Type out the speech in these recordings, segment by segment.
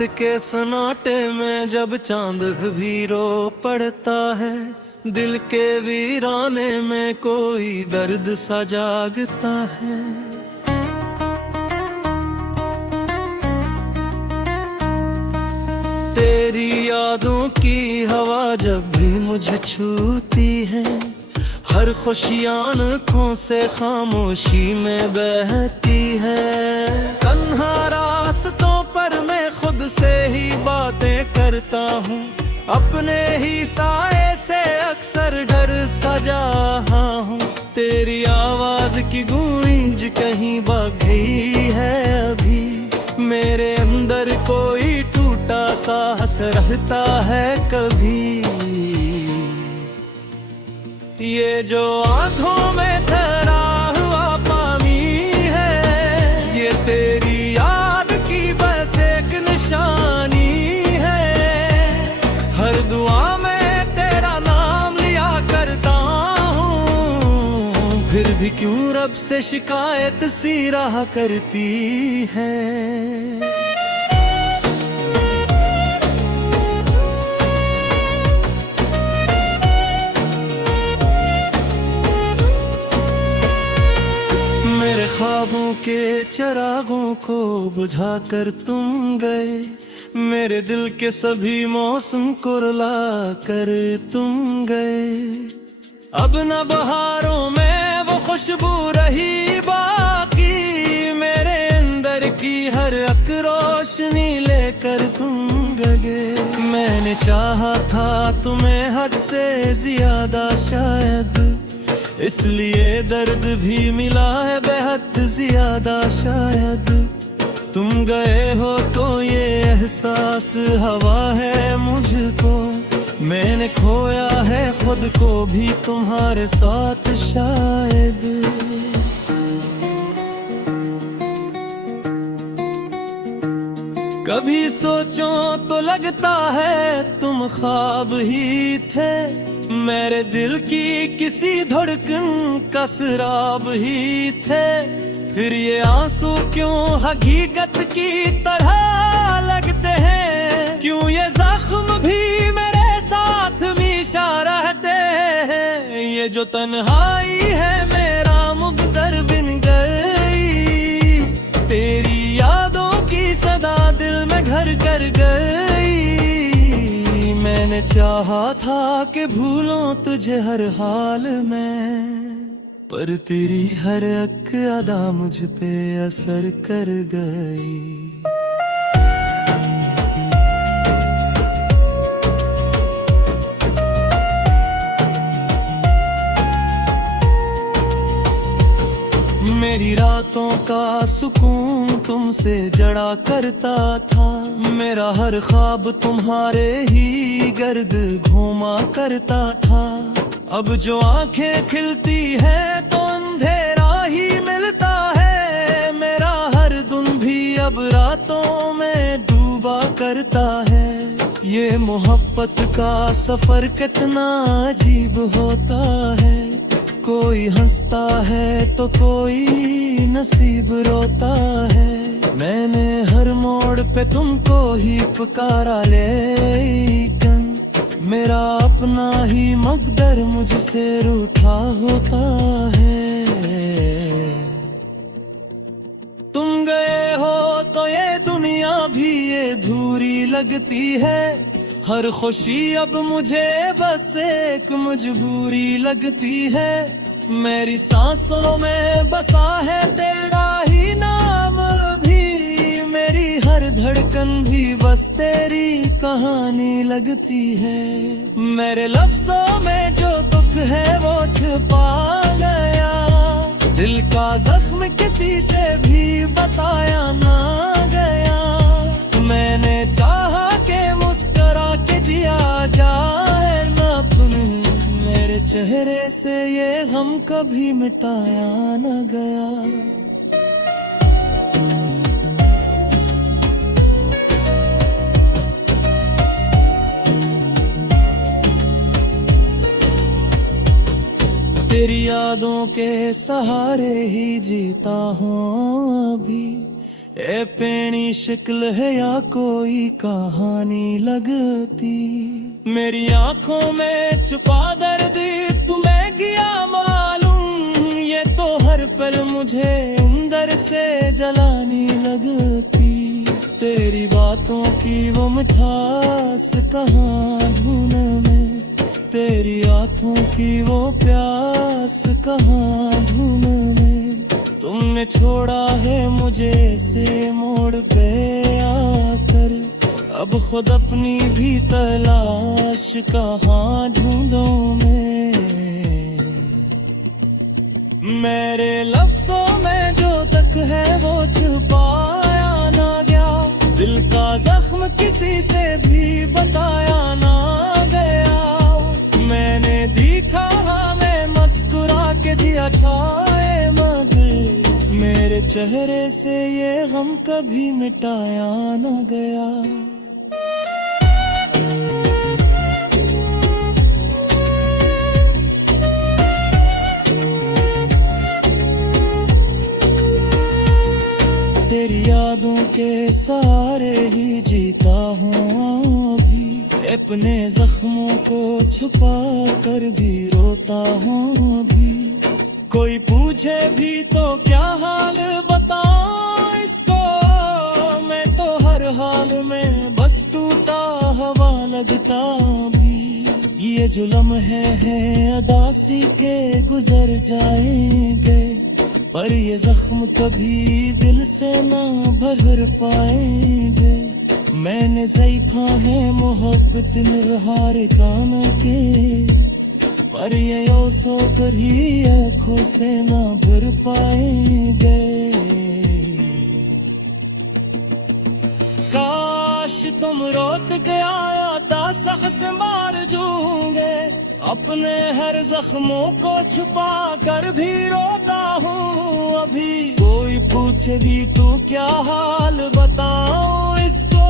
रात के सन्नाटे में जब चांद भी रो पड़ता है, दिल के वीराने में कोई दर्द सा जागता है। तेरी यादों की हवा जब भी मुझे छूती है, हर खुशियां आँखों से खामोशी में बहती है। तन्हा रास्तों पर मैं खुद से ही बातें करता हूँ, अपने ही साए से अक्सर डर सजा हूँ। तेरी आवाज की गूंज कहीं भाग गई है अभी, मेरे अंदर कोई टूटा सांस रहता है कभी। ये जो आँखों में ठहरा हुआ पानी है, ये तेरी याद की बस एक निशानी है। हर दुआ में तेरा नाम लिया करता हूँ, फिर भी क्यों रब से शिकायत सी रहा करती है। ख्वाबों के चिरागों को बुझाकर तुम गए, मेरे दिल के सभी मौसम को रुला कर तुम गए। अब न बहारों में वो खुशबू रही बाकी, मेरे अंदर की हर एक रोशनी लेकर तुम गए। मैंने चाहा था तुम्हें हद से ज्यादा शायद, इसलिए दर्द भी मिला है बेहद ज्यादा शायद। तुम गए हो तो ये एहसास हवा है मुझको, मैंने खोया है खुद को भी तुम्हारे साथ शायद। कभी सोचो तो लगता है तुम ख्वाब ही थे, मेरे दिल की किसी धड़कन का सराब ही थे। फिर ये आंसू क्यों हकीकत की तरह लगते हैं, क्यों ये जख्म भी मेरे साथ हमेशा रहते हैं। ये जो तन्हाई है मेरा मुक़द्दर बिन गई, तेरी यादों की सदा दिल में घर कर गई। मैंने चाहा था कि भूलों तुझे हर हाल में, पर तेरी हर एक अदा मुझ पे असर कर गई। मेरी रातों का सुकून तुमसे जड़ा करता था, मेरा हर ख्वाब तुम्हारे ही गर्द घूमा करता था। अब जो आंखें खिलती है तो अंधेरा ही मिलता है, मेरा हर दिन भी अब रातों में डूबा करता है। ये मोहब्बत का सफर कितना अजीब होता है, कोई हंसता है तो कोई नसीब रोता है। मैंने हर मोड़ पे तुमको ही पुकारा, लेकिन मेरा अपना ही मकदर मुझसे रूठा होता है। तुम गए हो तो ये दुनिया भी ये अधूरी लगती है, हर खुशी अब मुझे बस एक मजबूरी लगती है। मेरी सांसों में बसा है तेरा ही नाम भी, मेरी हर धड़कन भी बस तेरी कहानी लगती है। मेरे लफ्जों में जो दुख है वो छुपा गया, दिल का जख्म किसी से भी बताया ना गया। मैंने चाहा के मुस्कुरा के जिया जाए ना, मेरे चेहरे से ये गम कभी मिटाया न गया। तेरी यादों के सहारे ही जीता हूँ अभी, ए पेणी शक्ल है या कोई कहानी लगती, मेरी आंखों में छुपा दर्द तुम्हें गया मालूम, ये तो हर पल मुझे अंदर से जलानी लगती। तेरी बातों की वो मिठास कहाँ ढूंढ में, तेरी आंखों की वो प्यास कहाँ ढूंढ में, तुमने छोड़ा है मुझे से मोड़ पे आकर, अब खुद अपनी भी तलाश कहाँ ढूंढूं मैं। मेरे लफ्ज़ों में जो तक है वो छुपाया ना गया, दिल का जख्म किसी से भी बताया ना गया। मैंने दिखा हमें मुस्कुरा के दिया छाए, मगर मेरे चेहरे से ये गम कभी मिटाया ना गया। तेरी यादों के सहारे ही जीता हूँ अभी, अपने जख्मों को छुपा कर भी रोता हूँ अभी। कोई पूछे भी तो क्या हाल बताऊं इसको, मैं तो हर हाल में बस टूटा हवा लगता भी। ये जो लम्हे हैं अदासी के गुजर जाएंगे, पर ये जख्म कभी दिल से ना भर पाएंगे। मैंने ज़इफ़ा है मोहब्बत निर्हार काना के, पर ये सो कर ही आँखों से ना भर पाएंगे। काश तुम रोत के आया था सख से मार जूंगे, अपने हर जख्मों को छुपा कर भी रोता हूँ अभी। कोई पूछे भी तो क्या हाल बताऊं इसको,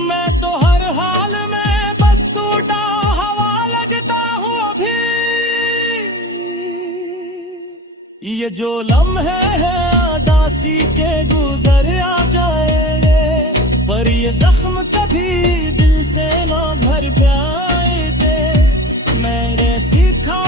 मैं तो हर हाल में बस टूटा हवा लगता हूँ अभी। ये जो लम्हे हैं उदासी के गुजर आ जाएंगे, पर ये जख्म कभी दिल से ना भर पाएंगे। मैंने सीखा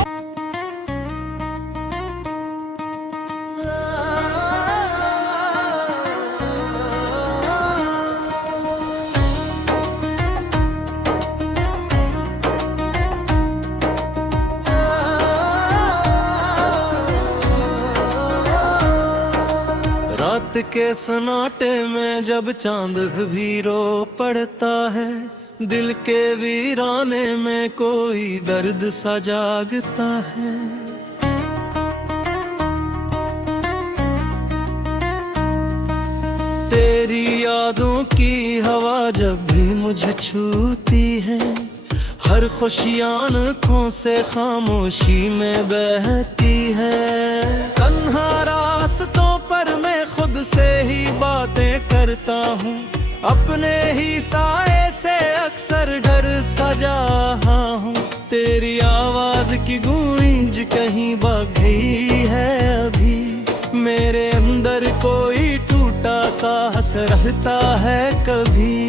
रात के सन्नाटे में जब चांद भी रो पड़ता है, दिल के वीराने में कोई दर्द सा जागता है। तेरी यादों की हवा जब भी मुझे छूती है, हर खुशियां आँखों से खामोशी में बहती है। तन्हा रास्तों पर मैं खुद से ही बातें करता हूँ, अपने ही साए से अक्सर डर सजा हूँ। तेरी आवाज की गूंज कहीं भाग गई है अभी, मेरे अंदर कोई टूटा सांस रहता है कभी।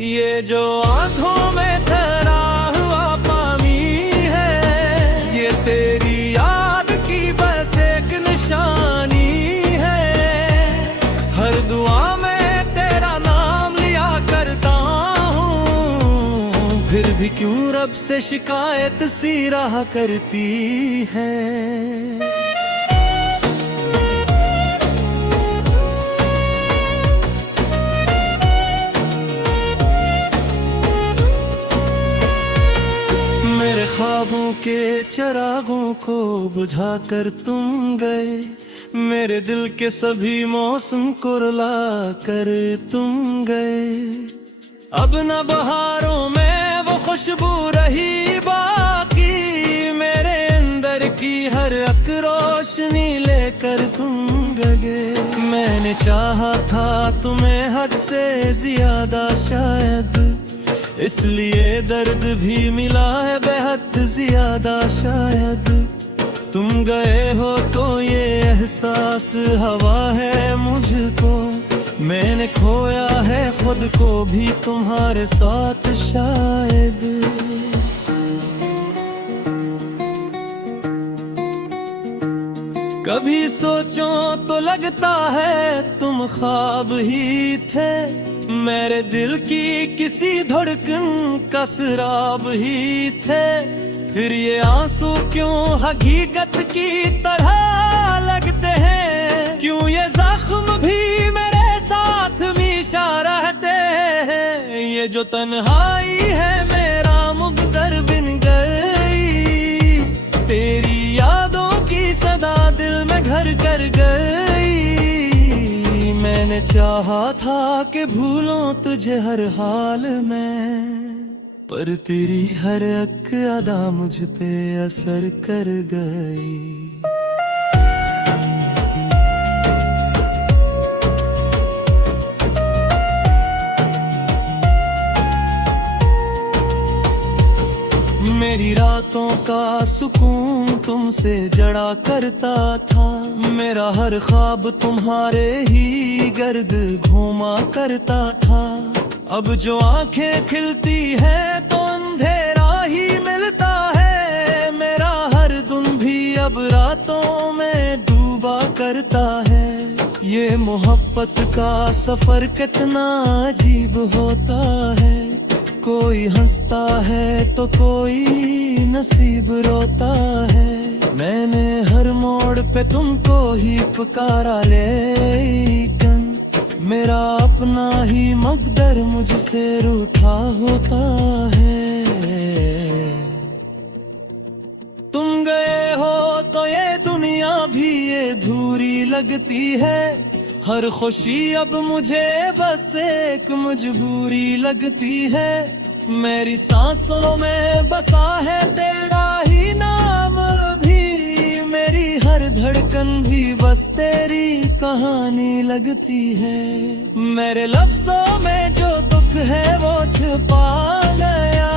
ये जो आँखों में ठहरा हुआ पानी है, ये तेरी याद की बस एक निशानी है। हर दुआ में तेरा नाम लिया करता हूँ, फिर भी क्यों रब से शिकायत सी रहा करती है। ख्वाबों के चिरागों को बुझाकर तुम गए, मेरे दिल के सभी मौसम को रुला कर तुम गए। अब न बहारों में वो खुशबू रही बाकी, मेरे अंदर की हर अक रोशनी लेकर तुम गए। मैंने चाहा था तुम्हें हद से ज्यादा शायद, इसलिए दर्द भी मिला है बेहद ज्यादा शायद। तुम गए हो तो ये सांस हवा है मुझको, मैंने खोया है खुद को भी तुम्हारे साथ शायद। कभी सोचो तो लगता है तुम ख्वाब ही थे, मेरे दिल की किसी धड़कन का सराब ही थे। फिर ये आंसू क्यों हकीकत की तरह लगते हैं, क्यों ये जख्म भी मेरे साथ हमेशा रहते हैं। ये जो तन्हाई है मेरा मुक़द्दर बिन गई, तेरी यादों की सदा दिल में घर कर गई। मैंने चाहा था कि भूलों तुझे हर हाल में, पर तेरी हर एक अदा मुझ पे असर कर गई। मेरी रातों का सुकून तुमसे जड़ा करता था, मेरा हर ख्वाब तुम्हारे ही गर्द घूमा करता था। अब जो आंखें खिलती है तो अंधेरा ही मिलता है, मेरा हर दिन भी अब रातों में डूबा करता है। ये मोहब्बत का सफर कितना अजीब होता है, कोई हंसता है तो कोई नसीब रोता है। मैंने हर मोड़ पे तुमको ही पुकारा, लेकिन मेरा अपना ही मक़द्दर मुझसे रूठा होता है। तुम गए हो तो ये दुनिया भी ये अधूरी लगती है, हर खुशी अब मुझे बस एक मजबूरी लगती है। मेरी सांसों में बसा है तेरा ही नाम भी, मेरी हर धड़कन भी बस तेरी कहानी लगती है। मेरे लफ्जों में जो दुख है वो छुपा गया,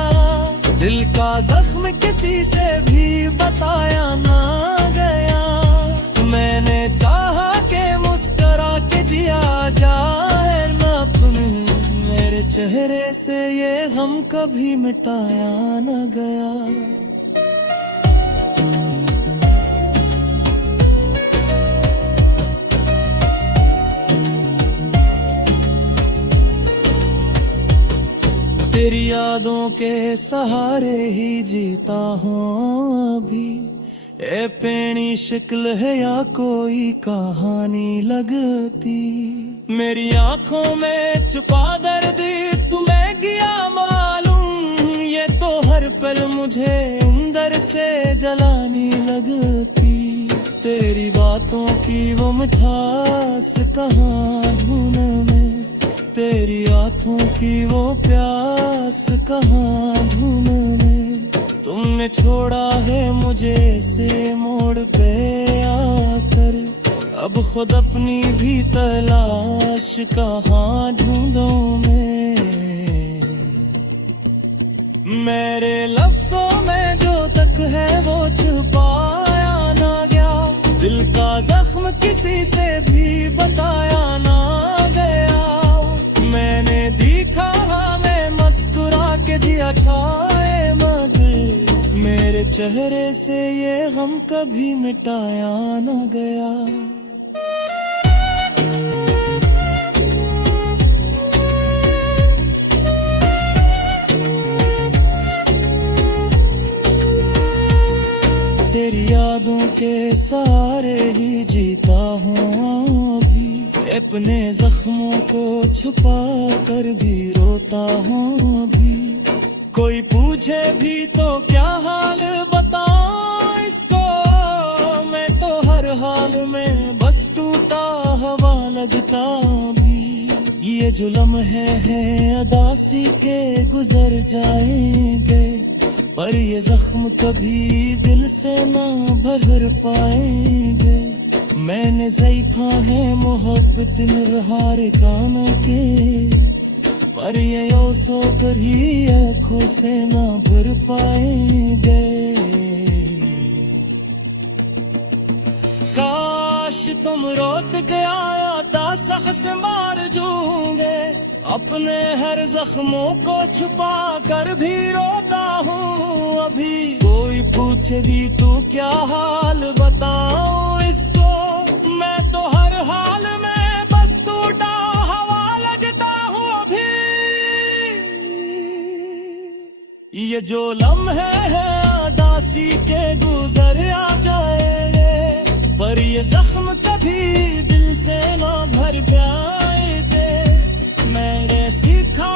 दिल का जख्म किसी से भी बताया ना गया। मैंने चाहा के मुस्कुरा के जिया जाए ना अपने, मेरे चेहरे से ये गम कभी मिटाया न गया। तेरी यादों के सहारे ही जीता हूँ अभी, ए पेनी शक्ल है या कोई कहानी लगती। मेरी आंखों में छुपा दर्द तुम्हें गया मालूम, ये तो हर पल मुझे अंदर से जलानी लगती। तेरी बातों की वो मिठास कहाँ ढूंढ में, तेरी आँखों की वो प्यास कहाँ ढूंढ में। तुमने छोड़ा है मुझे से मोड़ पे आकर, अब खुद अपनी भी तलाश कहाँ ढूंढूं मैं। मेरे लफ्जों में जो तक है वो छुपाया ना गया, दिल का जख्म किसी से भी बताया ना गया। मैंने दिखा मैं मुस्कुरा के दिया छाए, मगर मेरे चेहरे से ये गम कभी मिटाया न गया। तेरी यादों के सहारे ही जीता हूँ अभी, अपने जख्मों को छुपा कर भी रोता हूँ अभी। कोई पूछे भी तो क्या हाल बताऊं इसको, मैं तो हर हाल में बस टूटा हवा लगता भी। ये जो लम्हे हैं अदासी के गुजर जाएंगे, पर ये जख्म कभी दिल से ना भर पाएंगे। मैंने ज़ायक़ा है मोहब्बत निरहार काना के, पर ये सो कर ही आँखों से ना भर पाएंगे। काश काश तुम रोत के आया दासख से मार जूंगे। अपने हर जख्मों को छुपा कर भी रोता हूँ अभी। कोई पूछे भी तो क्या हाल बताऊं इसको, मैं तो हर हाल में बस टूटा हवा लगता हूँ अभी। ये जो लम्हे हैं उदासी के गुजर आ जाएंगे, पर ये जख्म कभी दिल से ना भर पाएंगे। मैंने सीखा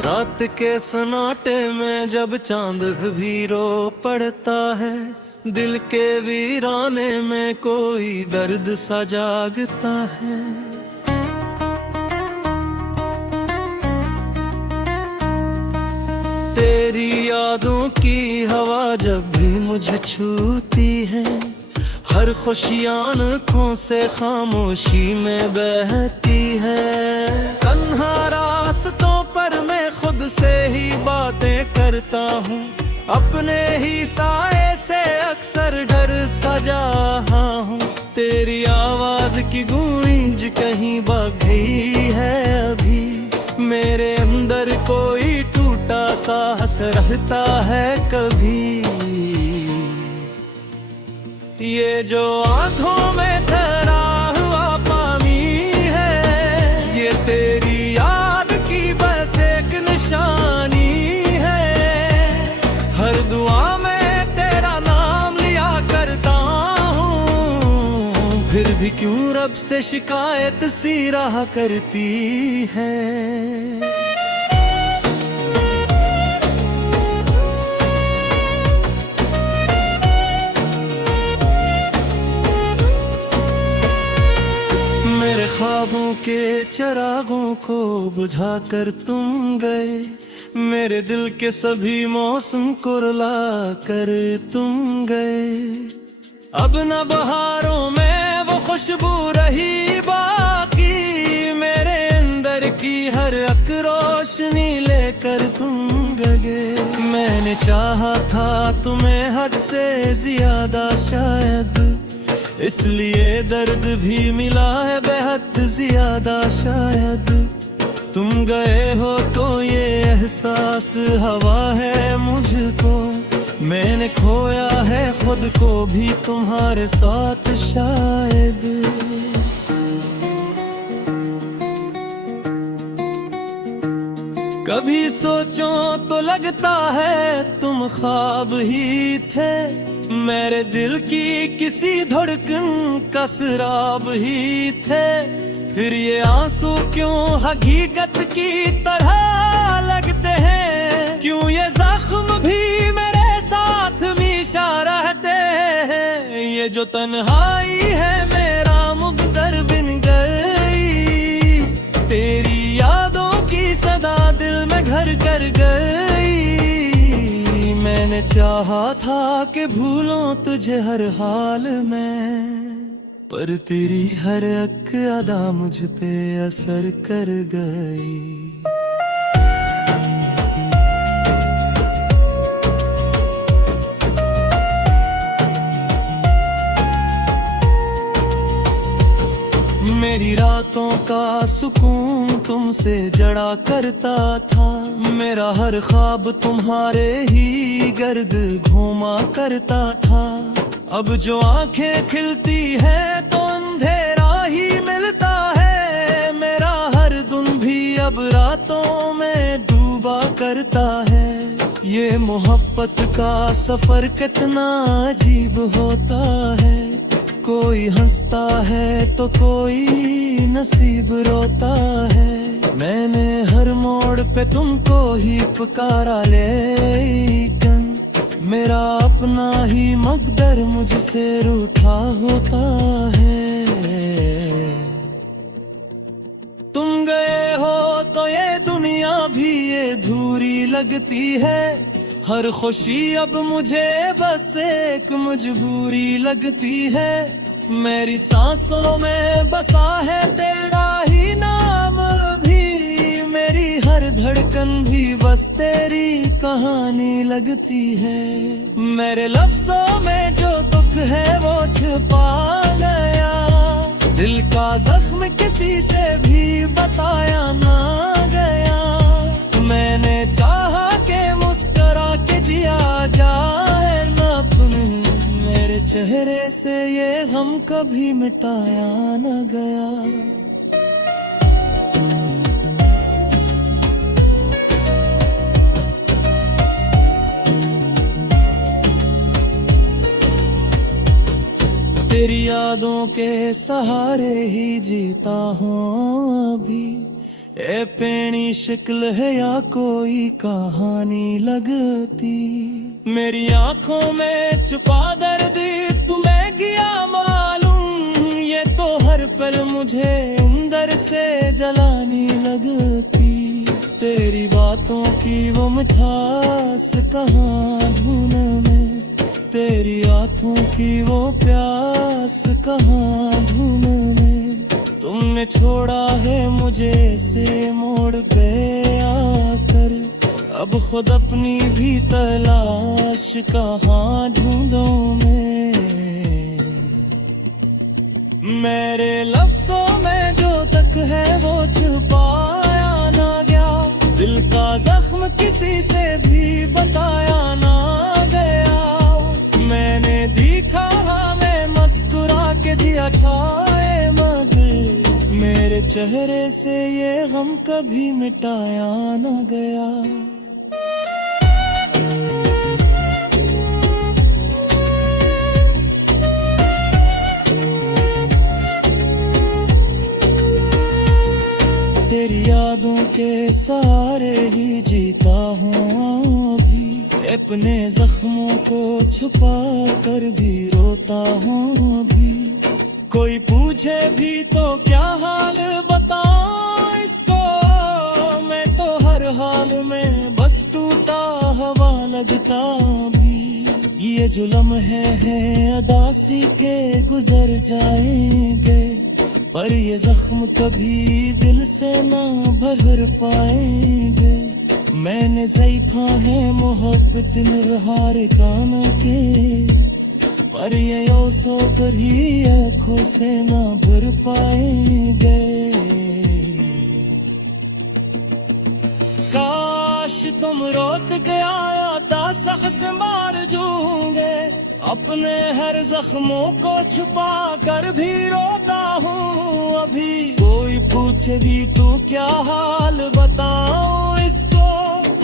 रात के सन्नाटे में जब चांद भी रो पड़ता है, दिल के वीराने में कोई दर्द सा जागता है। तेरी यादों की हवा जब भी मुझे छूती है, हर खुशियां आँखों से खामोशी में बहती है। तन्हा रास्तों पर मैं खुद से ही बातें करता हूँ, अपने ही साए से अक्सर डर सजा हूँ। तेरी आवाज की गूंज कहीं भाग गई है अभी, मेरे अंदर कोई टूटा सांस रहता है कभी। ये जो आंखों में ठहरा हुआ पानी है, ये तेरी याद की बस एक निशानी है। हर दुआ में तेरा नाम लिया करता हूँ, फिर भी क्यों रब से शिकायत सी रहा करती है। ख्वाबों के चिरागों को बुझाकर तुम गए, मेरे दिल के सभी मौसम को रुला कर तुम गए। अब न बहारों में वो खुशबू रही बाकी, मेरे अंदर की हर अक रोशनी लेकर तुम गए। मैंने चाहा था तुम्हें हद से ज्यादा शायद, इसलिए दर्द भी मिला है बेहद ज्यादा शायद। तुम गए हो तो ये एहसास हवा है मुझको, मैंने खोया है खुद को भी तुम्हारे साथ शायद। कभी सोचो तो लगता है तुम ख्वाब ही थे, मेरे दिल की किसी धड़कन का सराब ही थे। फिर ये आंसू क्यों हकीकत की तरह लगते हैं, क्यों ये जख्म भी मेरे साथ हमेशा रहते हैं। ये जो तन्हाई है मेरा मुक़द्दर बिन गई, तेरी यादों की सदा दिल में घर कर गई। मैंने चाहा था कि भूलों तुझे हर हाल में, पर तेरी हर एक अदा मुझ पे असर कर गई। मेरी रातों का सुकून तुमसे जड़ा करता था, मेरा हर ख्वाब तुम्हारे ही गर्द घूमा करता था। अब जो आंखें खिलती हैं तो अंधेरा ही मिलता है, मेरा हर दिन भी अब रातों में डूबा करता है। ये मोहब्बत का सफर कितना अजीब होता है, कोई हंसता है तो कोई नसीब रोता है। मैंने हर मोड़ पे तुमको ही पुकारा, लेकिन मेरा अपना ही मकदर मुझसे रूठा होता है। तुम गए हो तो ये दुनिया भी ये धूरी लगती है, हर खुशी अब मुझे बस एक मजबूरी लगती है। मेरी सांसों में बसा है तेरा ही नाम भी, मेरी हर धड़कन भी बस तेरी कहानी लगती है। मेरे लफ्जों में जो दुख है वो छुपा गया, दिल का जख्म किसी से भी बताया ना गया। मैंने चाहा के मुस्कुरा के जिया जाए ना अपने, मेरे चेहरे से ये गम कभी मिटाया न गया। तेरी यादों के सहारे ही जीता हूँ अभी, ए पेनी शक्ल है या कोई कहानी लगती। मेरी आंखों में छुपा दर्द तुम्हें गया मालूम, ये तो हर पल मुझे अंदर से जलानी लगती। तेरी बातों की वो मिठास कहाँ ढूंढ में, तेरी आँखों की वो प्यास कहाँ ढूंढ में। तुमने छोड़ा है मुझे से मोड़ पे आकर, अब खुद अपनी भी तलाश कहाँ ढूंढूं मैं। मेरे लफ्जों में जो तक है वो छुपाया ना गया, दिल का जख्म किसी से भी बताया ना गया। मैंने दिखा मैं मुस्कुरा के दिया छाए, मगर मेरे चेहरे से ये गम कभी मिटाया ना गया। तेरी यादों के सहारे ही जीता हूँ अभी, अपने जख्मों को छुपा कर भी रोता हूँ अभी। कोई पूछे भी तो क्या हाल बताऊं इसको, मैं तो हर हाल में बस टूटा हवा लगता भी। ये जो लम्हे हैं अदासी के गुजर जाएंगे, पर ये जख्म कभी दिल से ना भर पाएंगे। मैंने ज़इफ़ा है मोहब्बत निरहार काना के, पर ये सो कर ही आँखों से ना भर पाएंगे। काश तुम रोत गया या सख्त मार जूंगे, अपने हर जख्मों को छुपा कर भी रोता हूँ अभी। कोई पूछे भी तो क्या हाल बताऊं इसको,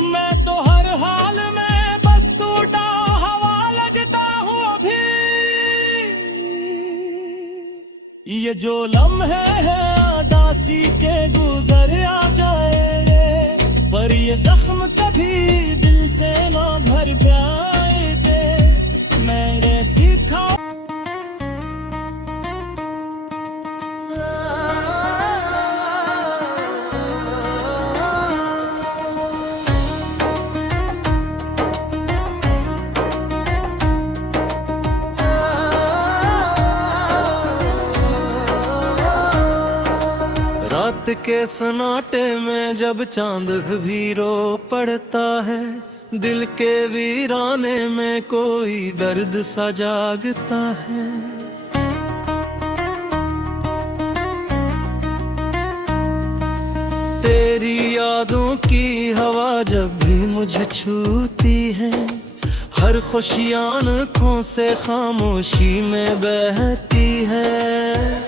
मैं तो हर हाल में बस टूटा हवा लगता हूँ अभी। ये जो लम्हे हैं उदासी के गुजर आ जाएंगे, पर ये जख्म कभी दिल से ना भर पाएंगे। मैंने सीखा रात के सन्नाटे में जब चांद भी रो पड़ता है, दिल के वीराने में कोई दर्द सा जागता है। तेरी यादों की हवा जब भी मुझे छूती है, हर खुशियां आँखों से खामोशी में बहती है।